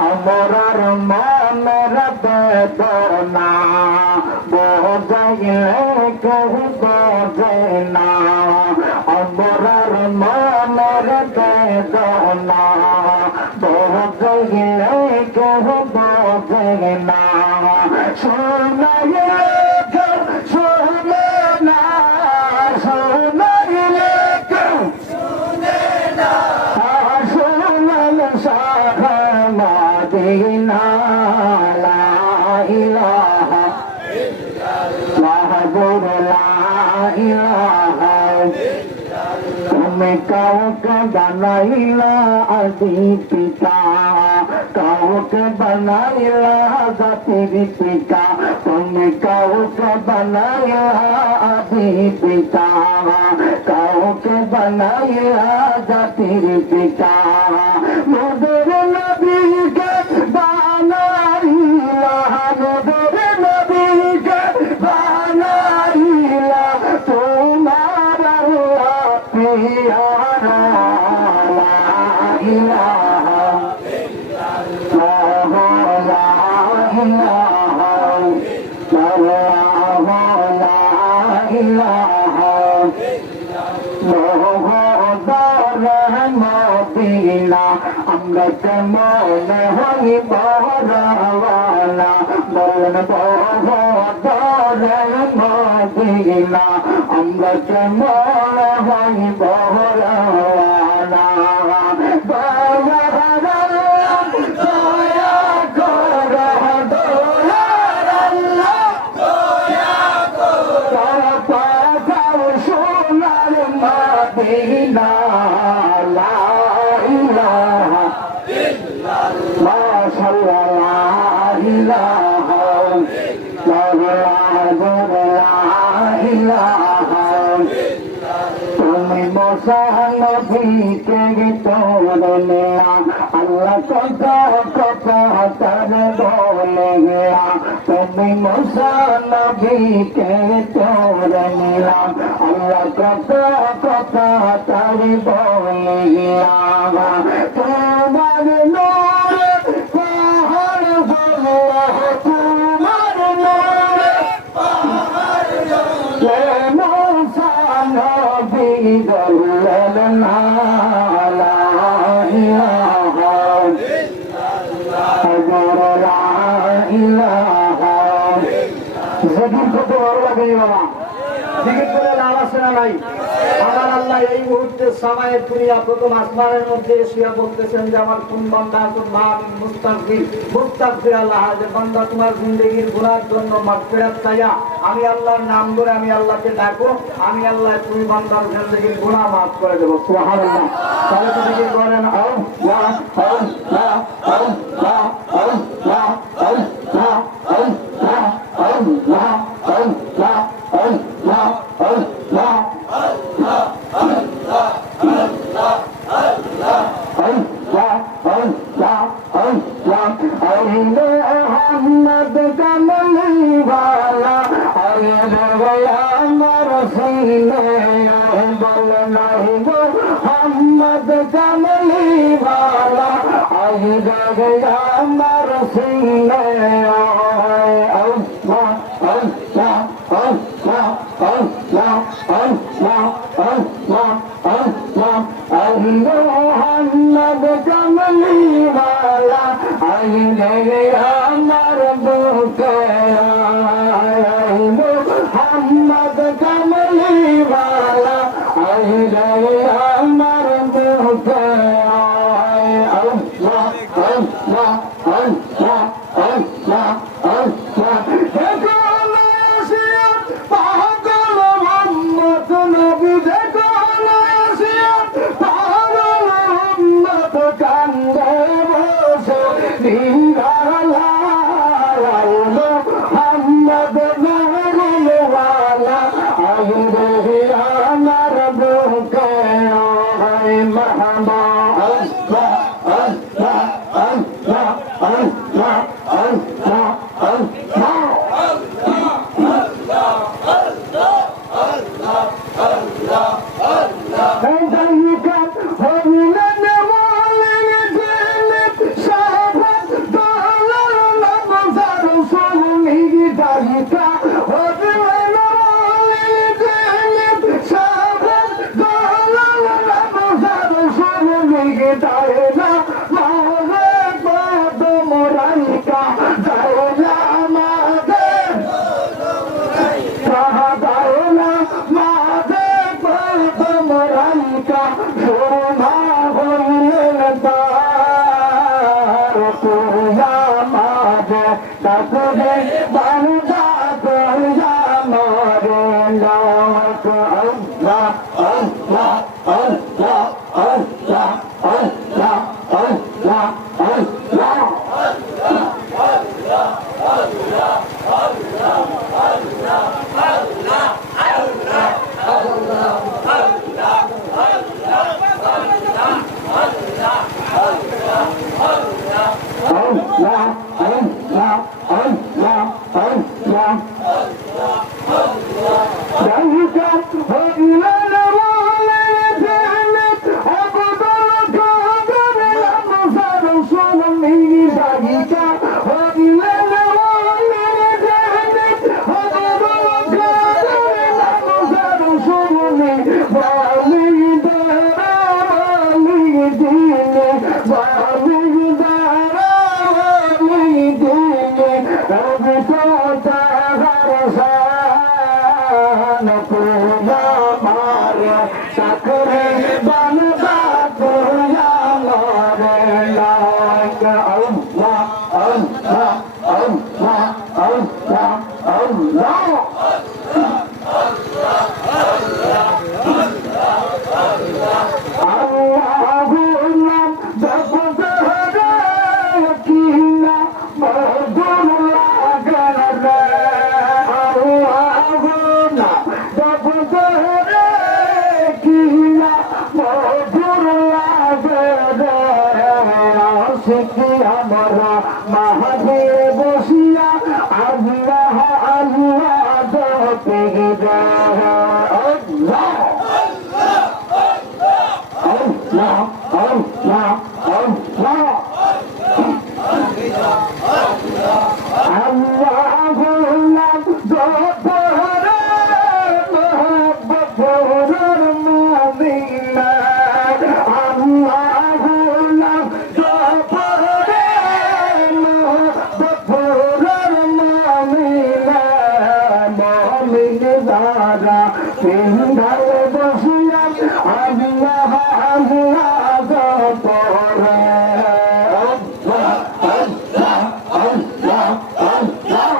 আমরার মনের বেদনা বোঝাইলে কেউ বোঝে না আমরার মনের বেদনা বোঝাইলে কেউ বোঝে না শোনাইলে কেউ শোনে না শোনাইলে কেউ শোনে না শোনাল সারা মদিনা লা ইলাহা ইল্লাল্লাহ লা ইলাহা তুমি কাউকে বানাইলা আদি পিতা কাউকে বানাইলা জাতির পিতা তুমি কাউকে বানাইলা আদি পিতা কাউকে বানাইলা জাতির পিতা মোদের নবীকে বানাইলা মোদের নবীকে বানাইলা তোমার আল্লাহ পিয়ারা লা ইলাহা ইল্লাল্লাহ লা ইলাহা ইল্লাল্লাহ লা ইলাহা মদিনা আমরা কেমন হই বড়ওয়ালা বলেন বড় মদিনা আমরা কেমন হই বড়ওয়ালা মদিনা লা ইলাহা ইল্লাল্লাহ লা ইলাহা ইল্লাল্লাহ তুমি মুসা নবীকে তোরে নিলাম আল্লাহ কত কত তার বলে গেলা তুমি মুসা নবীকে তোরে নিলাম আল্লাহ কত কত তার বলে গেলা তোমার নূরে পাহাড় বলে তোমার নূরে পাহাড় বলে মুসা নবী বললেন না লা ইলাহা ইল্লাল্লাহ লা ইলাহা জিকির করতে ভালো লাগে বাবা জিকির করে লাভ আছে না নাই আমার আল্লাহ এই মুহূর্তে সময়ে দুনিয়া প্রথম আসমানের মধ্যে এসে বলতেছেন যে আমার কোন বান্দা তোমরা মুস্তাগফির আল্লাহ যে বান্দা তোমার জিন্দেগীর গুনার জন্য মাগফিরাত চাইয়া আমি আল্লাহর নাম ধরে আমি আল্লাহকে ডাকো আমি আল্লাহ তুমি বান্দার জিন্দেগীর গুনাহ maaf করে দেব সুবহানাল্লাহ তাহলে তো জিকির করেন আল্লাহ আল্লাহ আল্লাহ আল্লাহ আল্লাহ আল্লাহ আল্লাহ আল্লাহ আল্লাহ আল্লাহ মোহাম্মদ কমলি वाला আরে আমার সিনে বল নাই মোহাম্মদ কমলি वाला আরে আমার সিনে আল্লাহ আল্লাহ আল্লাহ আল্লাহ আল্লাহ আল্লাহ আল্লাহ মোহাম্মদ কমলি वाला আইলে আমার বুকে মোহাম্মদ কমলি वाला আইলে আমার বুকে আল্লাহ আল্লাহ আল্লাহ আল্লাহ আল্লাহ তুয়া মারে তাকরে বান্দা তুয়া মারে লাখ আল্লাহ আল্লাহ আল্লাহ আল্লাহ আল্লাহ আল্লাহ আল্লাহ আমরা মাহাবীর বসিয়া আল্লাহ আল্লাহ জপে আল্লাহ আল্লাহ আল্লাহ আল্লাহ মাহফিলে বসিয়া আল্লাহ আল্লাহ জপরে আল্লাহ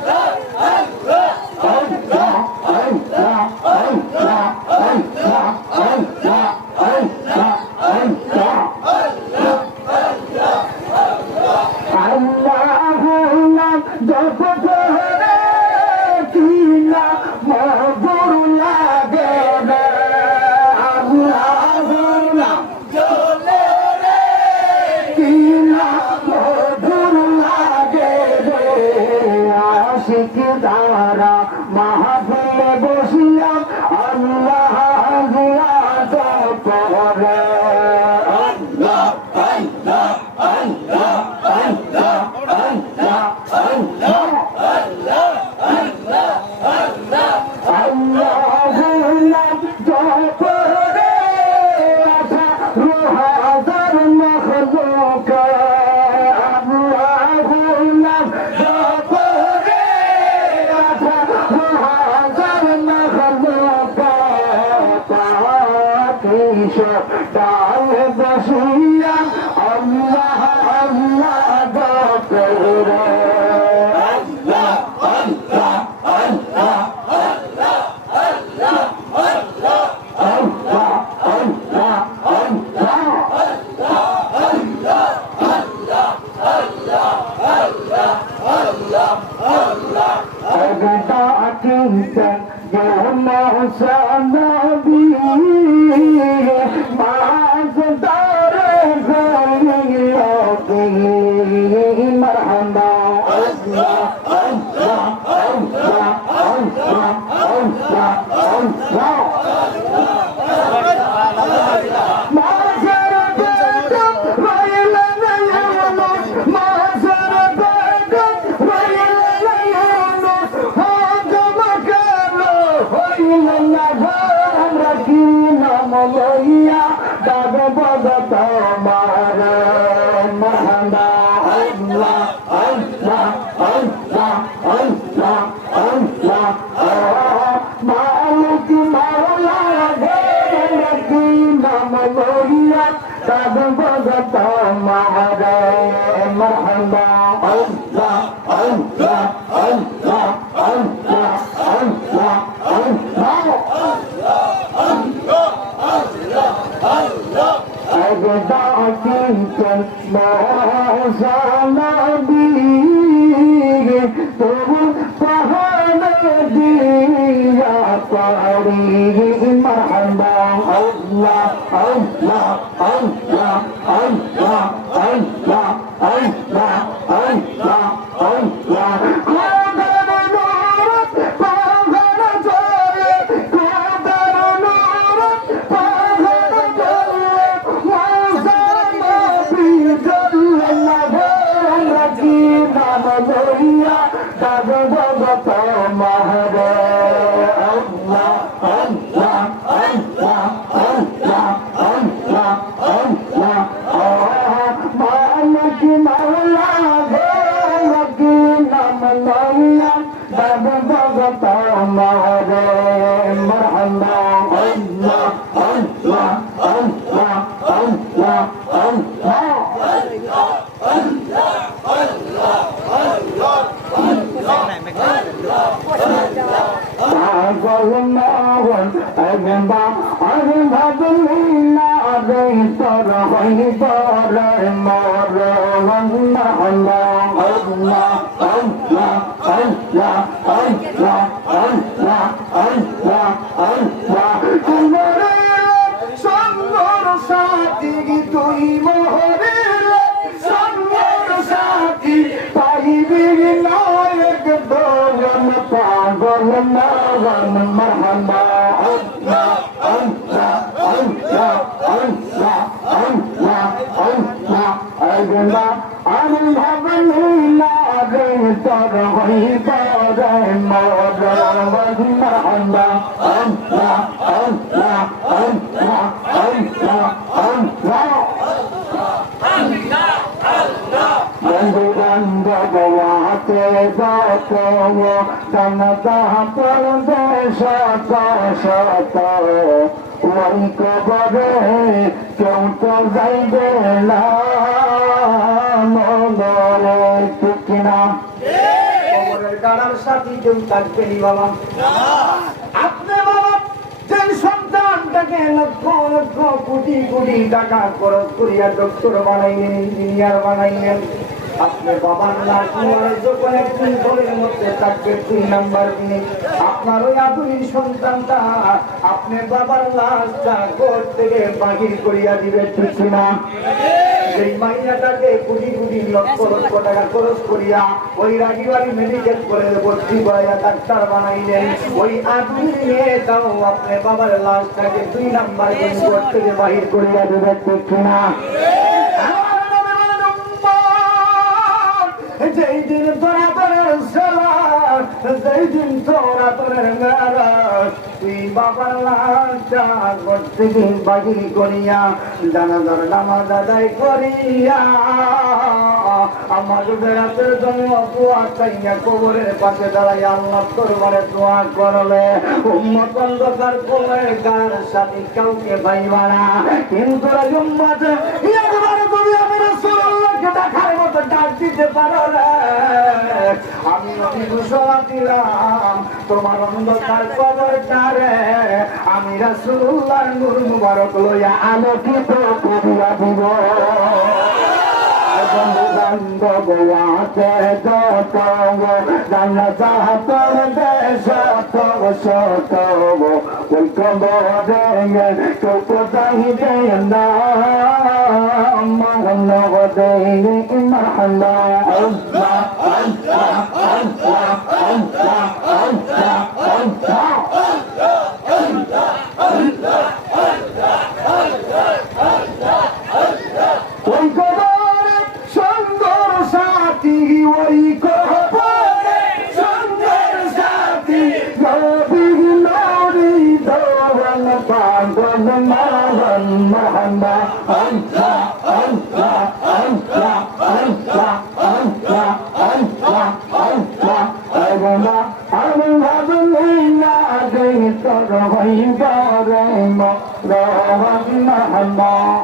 আল্লাহ আল্লাহ আল্লাহ আল্লাহ আল্লাহ আল্লাহ আল্লাহ আল্লাহ আল্লাহ জপরে রোহাদার মখলুক ডাল বসিয়া আল্লাহ আল্লাহ জপরে আল্লাহ আল্লাহ আল্লাহ আল্লাহ আল্লাহ আল্লাহ আল্লাহ আল্লাহ আল্লাহ আল্লাহ আল্লাহ আল্লাহ আল্লাহ আল্লাহ আল্লাহ আগটা চিন্তা নবী মাঝ দারে গলিয়তে মারহাবা আল্লাহ আল্লাহ আল্লাহ আল্লাহ আল্লাহ আল্লাহ লইয়া দাদ বদত মার মহান্দা আল্লাহ আল্লাহ আল্লাহ আল্লাহ আল্লাহ মালিক মাওলা হে কি নাম লইয়া দাদ ভগত মারে মারহাবা আল্লাহ আল্লাহ আল্লাহ আল্লাহ আল্লাহ আল্লাহ أجدعتك موزانا بيه فهنا ديا طريق مرحبا الله الله الله الله الله الله الله الله টাকা খরচ করিয়া ডক্টর বানাইলেন, ইঞ্জিনিয়ার বানাইলেন। আপনার বাবার লাশ যখন একদিন ঘরের মধ্যে থাকবে 2 নাম্বার দিনে আপনার ওই আদুরির সন্তানটা আপনার বাবার লাশটা ঘর থেকে বাহির করিয়া দিবে, ঠিক না? সেই মাইয়াটাকে কোটি কোটি লক্ষ লক্ষ টাকা খরচ করিয়া ওই রাগিবাড়ি মেডিকেল কলেজে ভর্তি করাইয়া ডাক্তার বানাইলেন। ওই আদুরি মেয়েটাও আপনার বাবার লাশটাকে 2 নাম্বার দিন ঘর থেকে বাহির করিয়া দিবে, ঠিক না? যেই দিন তোরা তোরের সেবা, যেই দিন তোরা তোরের মেলা, তুই বাবার লাশটা ঘর থেকে বাহির করিয়া জানাজার নামাজ আদায় করিয়া আমার বেড়াতের জন্য দোয়া চাইয়া কবরের পাশে দাঁড়াই আল্লাহ দরবারে দোয়া করলে উম্মত অন্ধকার কোলে কার সাথে কাউকে পাইবা না। কিন্তু উম্মত একবারে তুমি আমি রাসূলুল্লাহকে দেখার মতো ডাক দিতে পারো না। আমি নবী ঘোষণা দিলাম তোমার অন্ধকার কবরটারে আমি রাসূলুল্লাহর নূর মুবারক লইয়া আলোকিত করিয়া দিব। ভগবাতে যত জান্নাত দেশ শত ওই কবরে কেউ কোথায় দেয় না মহল্লা দেয় মহল্লা আল্লাহ আল্লাহ আল্লাহ আল্লাহ আল্লাহ আল্লাহ ওই কবরে সুন্দর সাথী, ওই কবরে সুন্দর সাথী গভীর নদী দোয়ান পাগল মারন মহম্মা আল্লাহ আল্লাহ আল্লাহ আল্লাহ আল্লাহ আল্লাহ আল্লাহ আল্লাহ আল্লাহ বিল্লাহ তোর হইবারে মরা Allah